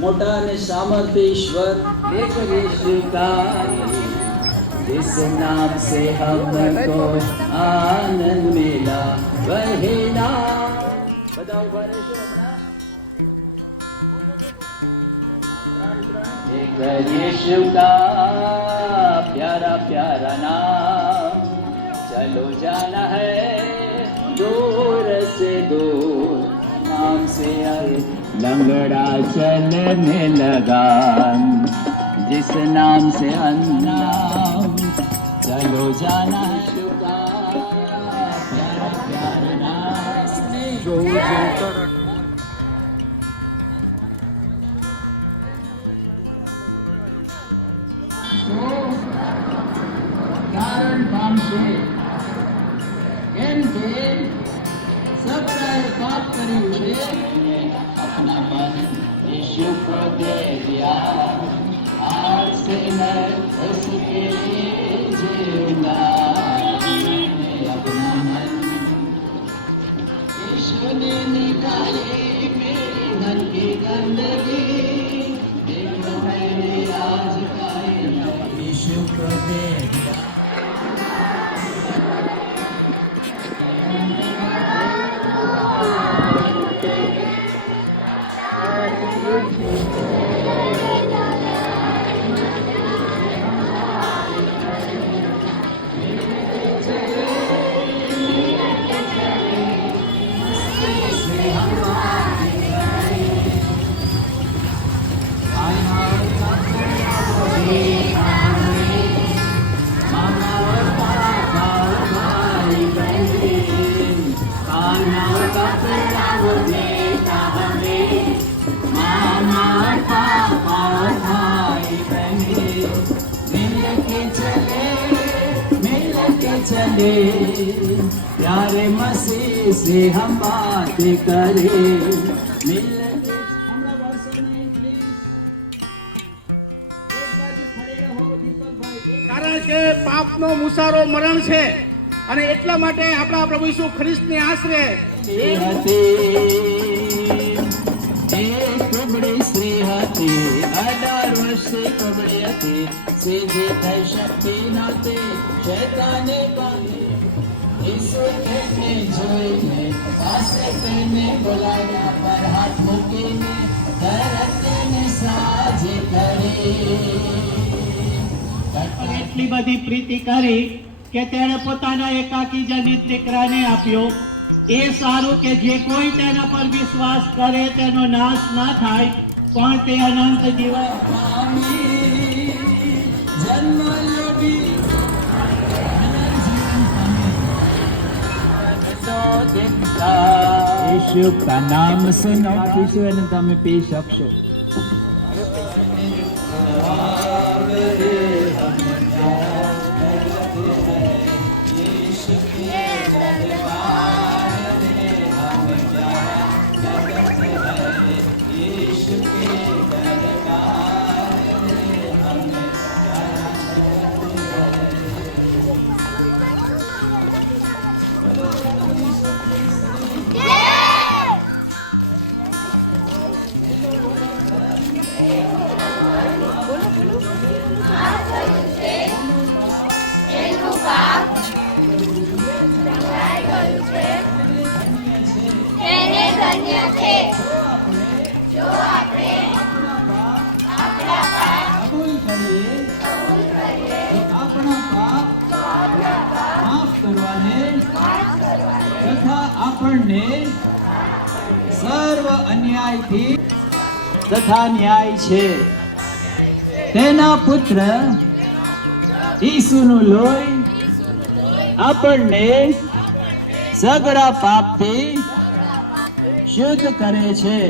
मोटा ने सामर्थ्य ईश्वर लेकर स्वीकार, जिस नाम से हमको आनंद मिला वही नाम। बताओ भरे शो अपना यीशु का प्यारा प्यारा नाम, चलो जाना है दूर से दूर, नाम से आए लंगड़ा चलने लगा, जिस नाम से अन्नाम, चलो जाना यीशु का प्यारा प्यारा नाम। कारण पामशे કેમ કે સબરાએ પાપ કર્યું છે, अपना मन यीशु को दे दिया, आज से मैं उसके लिए जीऊंगा। अपना मन यीशु ने निकाली मेरी मन की गंदगी, देखो मैंने आज पाई यीशु को दे दिया। चले प्यारे मसीह से हम बात करें, मिलके हमरा वर्षो नहीं प्लीज एक बाजू खड़े रहो दीपकભાઈ। કારણ કે પાપનો મુસારો મરણ છે અને એટલા માટે આપણા પ્રભુ ઈસુ ખ્રિસ્તને આશરે કુબડી સ્ત્રી હતી, 18 વર્ષે કુબડી હતી, સીધી થઈ શકતી નહોતી, શૈતાને બાંધી ઈસુ તેને જોઈને પાસે તેને બોલાવ્યા, પર હાથ મૂકીને ધરતીને સાજી કરી। એટલી બધી પ્રીતિ કરી કે તેણે પોતાના એકાકી જનિત દીકરાને આપ્યો। એ સારું કે જે કોઈ તેના પર વિશ્વાસ કરે તેનો નાશ ના થાય પણ તે અનંત જીવન પામી। જન્મ લેવી यीशु का नाम सुनो, यीशु ने તમે પી શકશો। તથા આપણને સર્વ અન્યાયથી તથા ન્યાય છે તેના પુત્ર ઈસુનું લોહી આપણને સગળા પાપથી શુદ્ધ કરે છે।